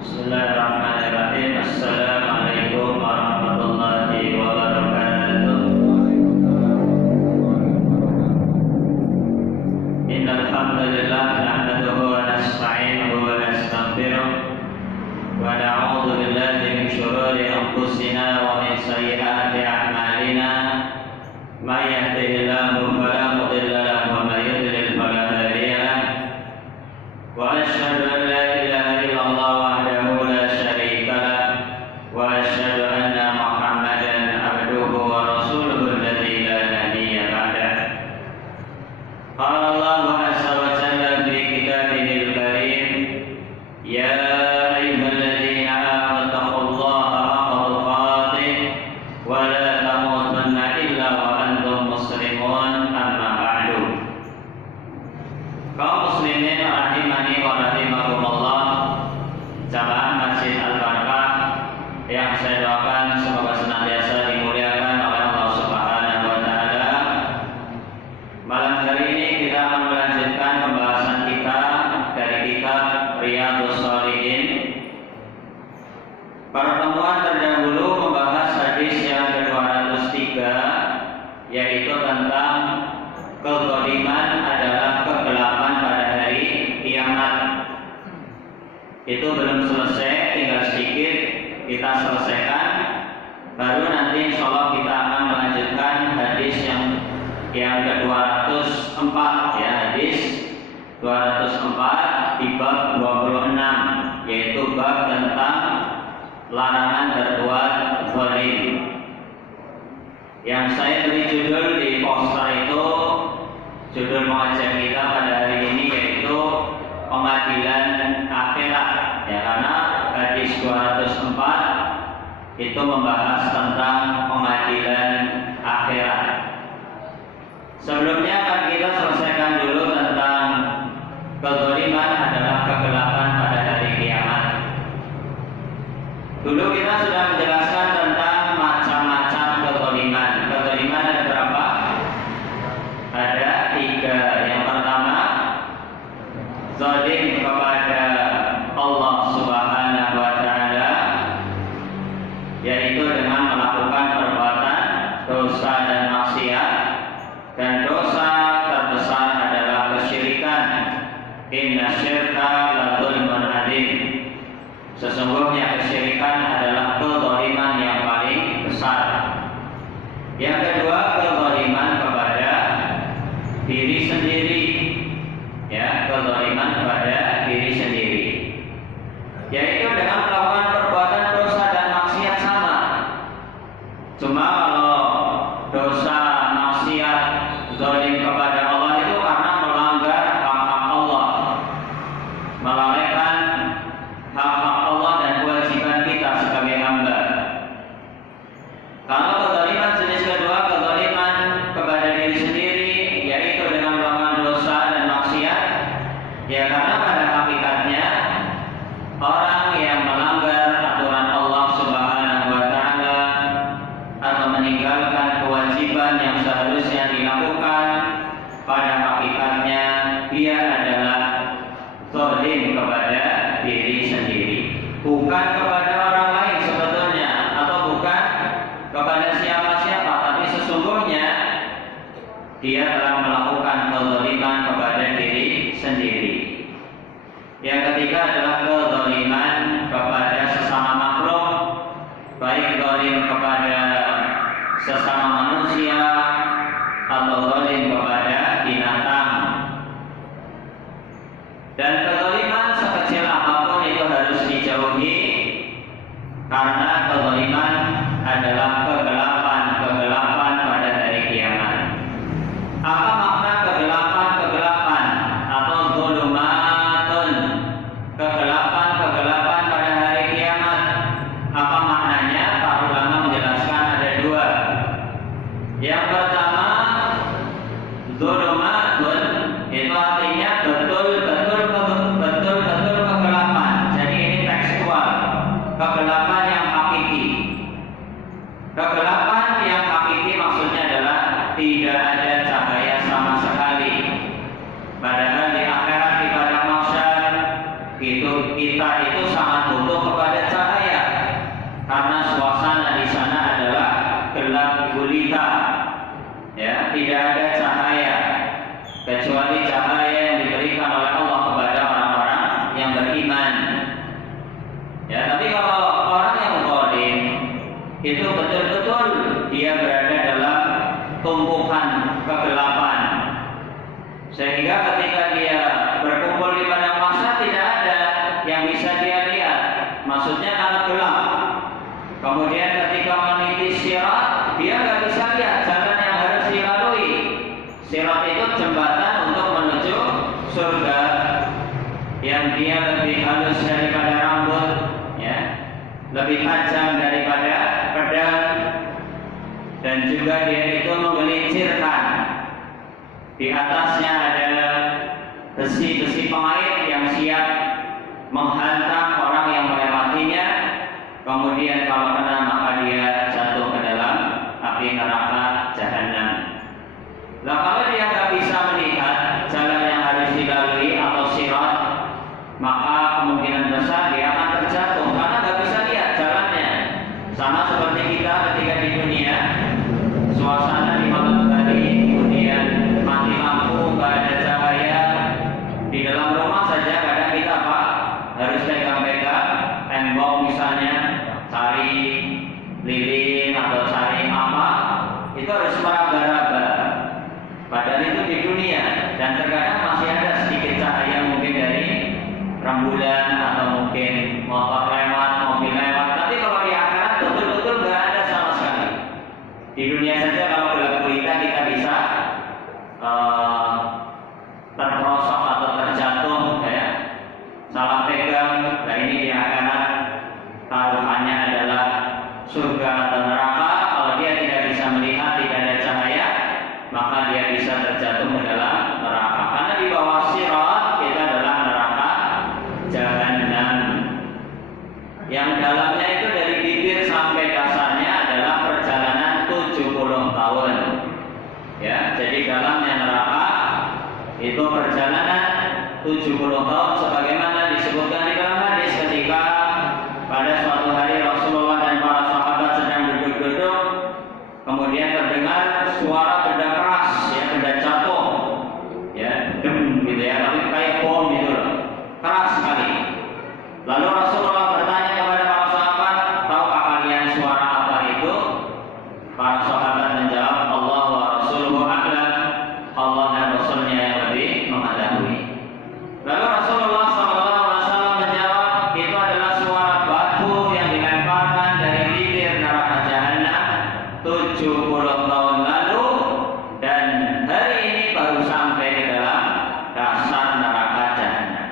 Bismillahirrahmanirrahim. Assalamualaikum warahmatullahi wabarakatuh. Innal hamdalillah nahmaduhu wa nasta'inuhu wa nastaghfiruh wa na'udzu billahi min shururi anfusina wa min sayyiati a'malina. May yahdihillahu fala mudilla lahu wa may yudlil fala hadiya lahu. Wa asyhadu an la ilaha illallah wahdahu la syarika lahu wa asyhadu anna Muhammadan abduhu wa rasuluhu alladzi la nabiyya ba'dahu. Qala Allahu azza wa jalla fi kitabihil karim, ya ayyuhalladzina amanu taqullaha haqqa tuqatih wa la tamutunna illa wa antum muslimun, amma ba'du. Kaum muslimin rahimani wa rahimakumullah, jamaah Masjid Al-Barakah yang saya doakan semoga senantiasa dimuliakan oleh Allah Subhanahu wa taala. Malam hari ini kita akan melanjutkan pembahasan kita dari kitab Riyadhus Shalihin. Pertemuan terdahulu membahas hadis yang ke-203, yaitu tentang kezaliman adalah kegelapan pada hari kiamat. Itu belum selesai, tinggal sedikit kita selesaikan. Baru nanti insyaallah kita akan melanjutkan hadis yang ke-204, ya, hadis 204 di bab 26, yaitu bab tentang larangan berbuat zalim. Yang saya beri judul di poster itu, judul mengajar kita pada hari ini yaitu pengadilan akhirat, ya, karena hadis 204 itu membahas tentang pengadilan akhirat. Sebelumnya akan kita selesaikan dulu tentang kezaliman adalah kegelapan pada hari kiamat. Dulu kita sudah menjelaskan tentang macam-macam kezaliman. Kezaliman ada berapa? Ada 3. Yang pertama, zalim kepada Allah Subhanahu wa taala, yaitu dengan melakukan perbuatan dosa dan maksiat, dan dosa terbesar adalah kesyirikan. Inna syirka la dzulmun adzim. Sesungguhnya kesyirikan adalah kezaliman yang paling besar. Yang kedua, kezaliman kepada diri sendiri, ya, kezaliman kepada diri sendiri, yaitu dengan melakukan perbuatan dosa dan maksiat sama. Cuma kalau dosa maksiat zalim kepada Allah itu karena melanggar hak-hak Allah, melalaikan hak-hak Allah dan kewajiban kita sebagai hamba. Kalau kezaliman jenis kedua, kezaliman kepada diri sendiri, yaitu dengan melakukan dosa dan maksiat, ya, karena pada hakikatnya orang yang melanggar aturan Allah Subhanahu wa taala atau meninggalkan kewajiban yang seharusnya dilakukan, pada hakikatnya dia adalah zalim kepada diri sendiri, bukan kepada orang lain sebetulnya, atau bukan kepada siapa-siapa, tapi sesungguhnya dia telah melakukan kezaliman kepada diri sendiri. Yang ketiga adalah kezaliman kepada sesama makhluk, baik zalim kepada sesama manusia atau zalim kepada binatang. Dan kezaliman sekecil apapun itu harus dijauhi, karena kezaliman adalah kegelapan pada hari kiamat. Apa makna kegelapan atau zulumatun, kegelapan pada hari kiamat? Apa maknanya? Para ulama menjelaskan ada 2. Yang pertama, zulumatun itu artinya betul-betul kegelapan. Jadi ini tekstual, kegelapan yang hakiki. itu betul-betul dia berada dalam tumpukan kegelapan, sehingga ketika dia berkumpul di padang mahsyar tidak ada yang bisa dia lihat, maksudnya karena gelap. Kemudian ketika meniti sirat, dia nggak bisa lihat jalan yang harus dilalui. Sirat itu jembatan untuk menuju surga, yang dia lebih halus daripada rambut, ya, lebih tajam daripada pedang, dan juga dia itu menggelincirkan. Di atasnya ada besi-besi pengait yang siap menghantam orang yang melewatinya. Kemudian kalau kena maka dia jatuh ke dalam api neraka jahanam. Nah, kalau dia nggak bisa melihat jalan yang harus dilalui atau sirat, maka kemungkinan besar dia akan terjatuh karena nggak bisa lihat jalannya. Sama seperti kita ketika di dunia, suasana di malam hari, kemudian mati lampu, nggak ada cahaya. Di dalam rumah saja kadang kita apa? Harus pegang-pegang tembok misalnya, cari lilin atau cari apa, itu harus meraba-raba. Padahal itu di dunia, dan terkadang masih ada sedikit cahaya mungkin dari rembulan atau mungkin motor lewat, mobil lewat. Tapi kalau di akhirat betul-betul nggak ada sama sekali. Di dunia saja kalau gelap gulita kita bisa terperosok atau terjatuh, ya, salah pegang. Nah, ini di akhirat taruhannya adalah surga atau neraka. Kalau dia tidak bisa melihat, tidak ada cahaya, maka dia bisa terjatuh ke dalam neraka. Karena di bawah sirat itu adalah neraka jahanam, yang dalamnya itu dari bibir sampai dasarnya adalah perjalanan 70 tahun. Ya, jadi dalamnya neraka itu perjalanan 70 tahun, sebagaimana disebutkan di dalam hadis ketika pada suatu hari Rasulullah dan para sahabat sedang duduk-duduk, kemudian terdengar suara benda keras, ya, benda jatuh, ya, dem gitu ya, tapi kayak bom gitu loh, keras sekali. Lalu Rasulullah bertanya kepada para sahabat, tahukah kalian suara apa itu? Para sahabat menjawab, Allah wa Rasuluhu a'lam, Allah dan Rasulnya yang lebih mengetahui. Lalu Rasulullah SAW menjawab, itu adalah suara batu yang dilemparkan dari bibir neraka jahanam 70 tahun lalu, dan hari ini baru sampai ke dalam dasar neraka jahanam.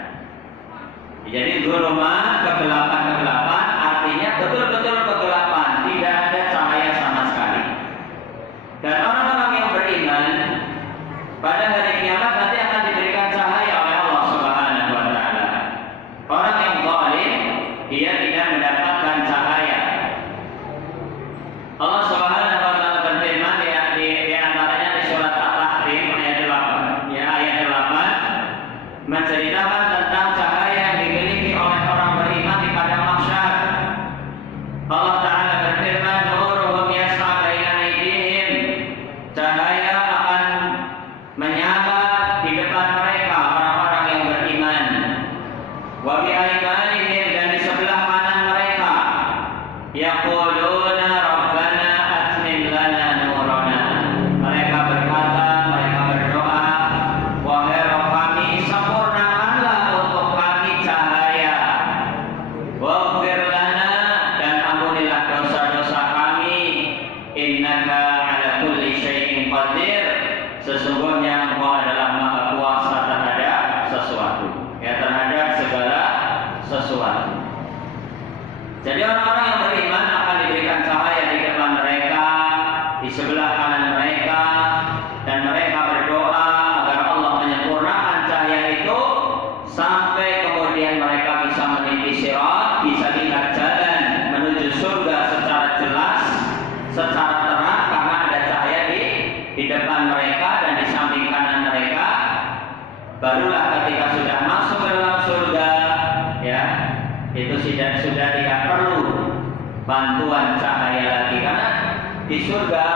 Jadi zulumah, kegelapan-kegelapan, artinya betul-betul kegelapan, tidak ada cahaya sama sekali. Dan orang-orang yang beriman pada hari kiamat nanti akan diberikan cahaya oleh Allah Subhanahu wa Ta'ala. Orang yang zalim, dia tidak mendapatkan cahaya. Allah Subhanahu wa Ta'ala berfirman di antaranya di surat At-Tahrim ayat 8, ya, ayat 8 menceritakan tentang cahaya yang dimiliki oleh orang beriman di padang mahsyar. Allah Ta'ala berfirman, nuruhum yas'a baina aydihim, cahaya akan menyala di depan mereka orang-orang yang beriman. Wa bi aymanihim, dan di sebelah kanan mereka. Yaquluna rabbana atmim lana nurana, mereka berkata, mereka berdoa, wahai Rabb kami, sempurnakanlah untuk kami cahaya. Waghfir lana, dan ampunilah dosa-dosa kami. Innaka ala kulli syai'in qadir, sesungguhnya Engkau adalah maha kuasa terhadap sesuatu, ya, terhadap segala sesuatu. Jadi orang-orang yang beriman akan diberikan cahaya di depan mereka, di sebelah kanan mereka, dan mereka berdoa agar Allah menyempurnakan cahaya itu sampai kemudian mereka bisa meniti sirat, bisa lihat jalan menuju surga secara jelas, secara terang, karena ada cahaya di depan mereka dan di samping kanan mereka. Barulah ketika sudah masuk ke dalam surga, ya, itu sudah tidak perlu bantuan cahaya lagi, karena di surga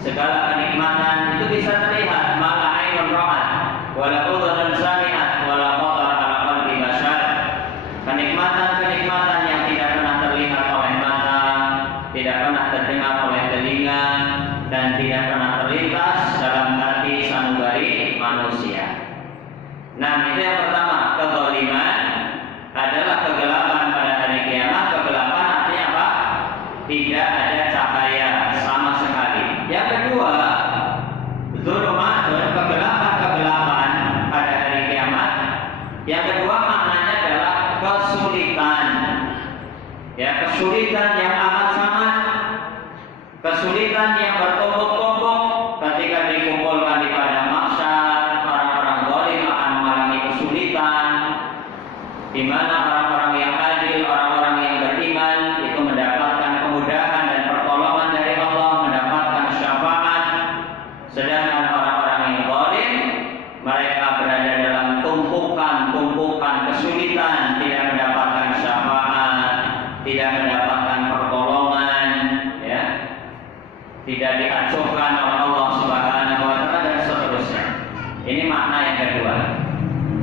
segala kenikmatan itu bisa terlihat, mala ainun ra'at wala udhunun sami'at wala khatar ala qalbi bashar. Kenikmatan-kenikmatan yang tidak pernah terlihat oleh mata, tidak dan tidak pernah terlintas dalam hati sanubari manusia. Nah, itu yang pertama, kezaliman adalah kegelapan pada hari kiamat. Kegelapan artinya apa? Tidak ada cahaya sama sekali. Yang kedua, dzulumatun, kegelapan pada hari kiamat. Yang kedua maknanya adalah kesulitan. Ya, kesulitan yang amat sangat, kesulitan yang bertumpuk-tumpuk ketika dikumpulkan di padang mahsyar. Orang-orang zalim akan mengalami kesulitan, di mana orang-orang yang adil, orang-orang yang beriman itu mendapatkan kemudahan dan pertolongan dari Allah, mendapatkan syafaat. Sedangkan orang-orang yang zalim, mereka berada dalam tumpukan kesulitan, tidak mendapatkan syafaat, tidak mendapatkan pertolongan, ya, tidak diacuhkan oleh Allah Subhanahu wa taala dan seterusnya. Ini makna yang kedua.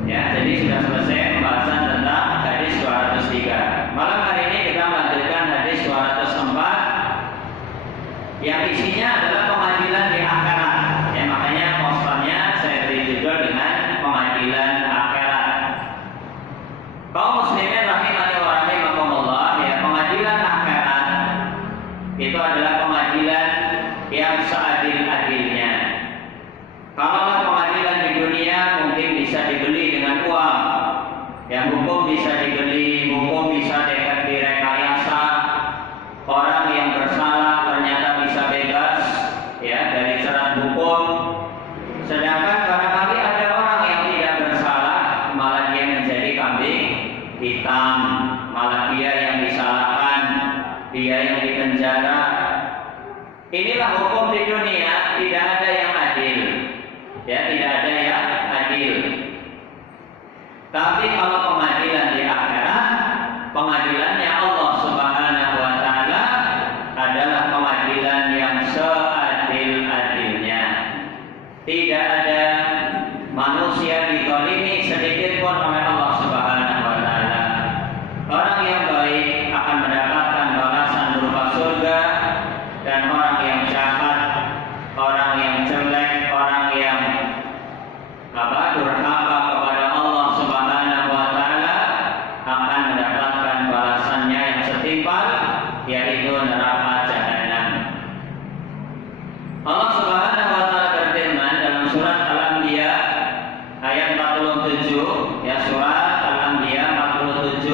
Ya, jadi sudah selesai pembahasan tentang hadis 203. Malam hari ini kita melanjutkan hadis 204 yang isinya adalah pengadilan di akhirat. Ya, makanya posternya saya beri judul dengan pengadilan akhirat. Kaum muslimin rahimani wa rahimakumullah, ya, pengadilan akhirat itu adalah pengadilan yang seadil-adilnya. Kalau pengadilan di dunia mungkin bisa dibeli dengan uang, yang hukum bisa dibeli, hukum bisa direkayasa, orang yang bersalah ternyata bisa bebas, ya, dari cerat hukum. Sedangkan barangkali ada orang yang tidak bersalah, malah dia menjadi kambing hitam, malah dia yang disalahkan, dia yang dipenjara. Inilah hukum di dunia, tidak ada yang adil. Ya, tidak ada yang adil. Tapi kalau pengadilan di akhirat, pengadilannya Allah Subhanahu wa taala adalah pengadilan yang seadil-adilnya. Tidak ada manusia dizalimi sedikit pun oleh Allah Subhanahu wa taala. Orang yang baik akan mendapatkan balasan berupa surga, dan orang yang jahat, orang yang jelek, orang yang durhaka kepada Allah Subhanahu wa taala akan mendapatkan balasannya yang setimpal, yaitu neraka jahanam. Allah Subhanahu wa taala berfirman dalam surat Al-Anbiya ayat 47, ya, surat Al-Anbiya 47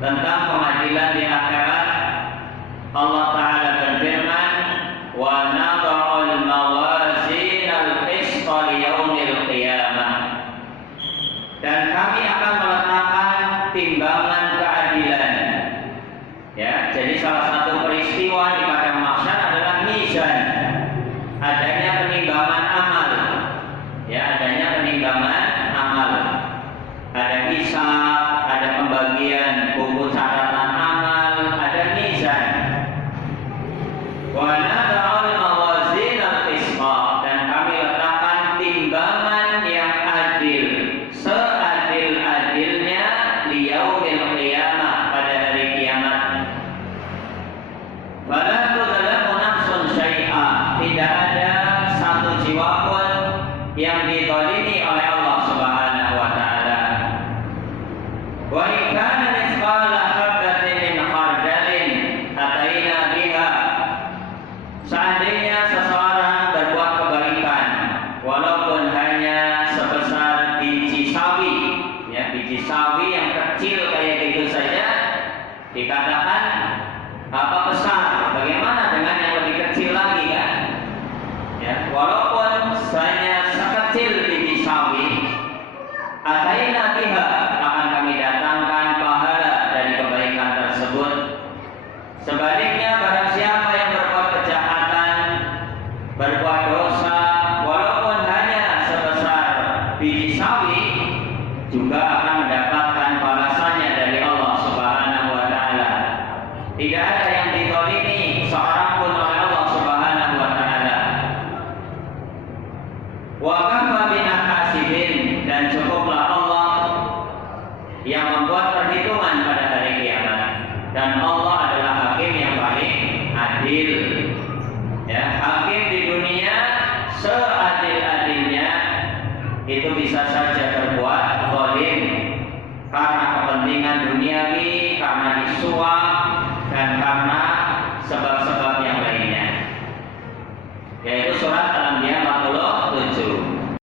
tentang pengadilan di akhirat. Allah taala berfirman, wa nadha'ul mawazinal qista liyaumil qiyamah, dan kami akan meletakkan timbangan keadilan. Ya, jadi salah satu peristiwa di padang mahsyar adalah mizan, adanya penimbangan amal. Ya, adanya penimbangan amal. Ada hisab, ada pembagian buku catatan amal, ada mizan. Wa nadha'ul mawazinal qista, dan kami letakkan timbangan yang adil, seadil-adilnya liyaumil qiyamah, pada hari kiamat. Fala tudlamu nafsun syai'a, tidak ada satu jiwa pun yang dizalimi oleh Allah Subhanahu wa taala. Wa in kana mithqala habatin min khardalin ataina biha, seandainya seseorang berbuat kebaikan walaupun hanya sebesar biji sawi, ya, biji sawi yang kecil kayak gitu saja dikatakan apa besar, bagaimana dengan yang lebih kecil lagi, kan? Ya, walaupun hanya sekecil biji sawi, ataina biha, akan kami datangkan pahala dari kebaikan tersebut. Sebaliknya, barang siapa yang berbuat kejahatan, berbuat dosa, walaupun hanya sebesar biji sawi, juga akan mendapatkan balasannya dari Allah Subhanahu wa taala. Tidak ada yang dizalimi seorang pun oleh Allah Subhanahu wa taala. Wa kafa bina hasibin, dan cukuplah Allah yang membuat perhitungan pada hari kiamat, dan Allah adalah hakim yang paling adil. Ya, hakim di dunia seadil-adilnya itu bisa saja terbuat zalim karena kepentingan duniawi, karena disuap dan karena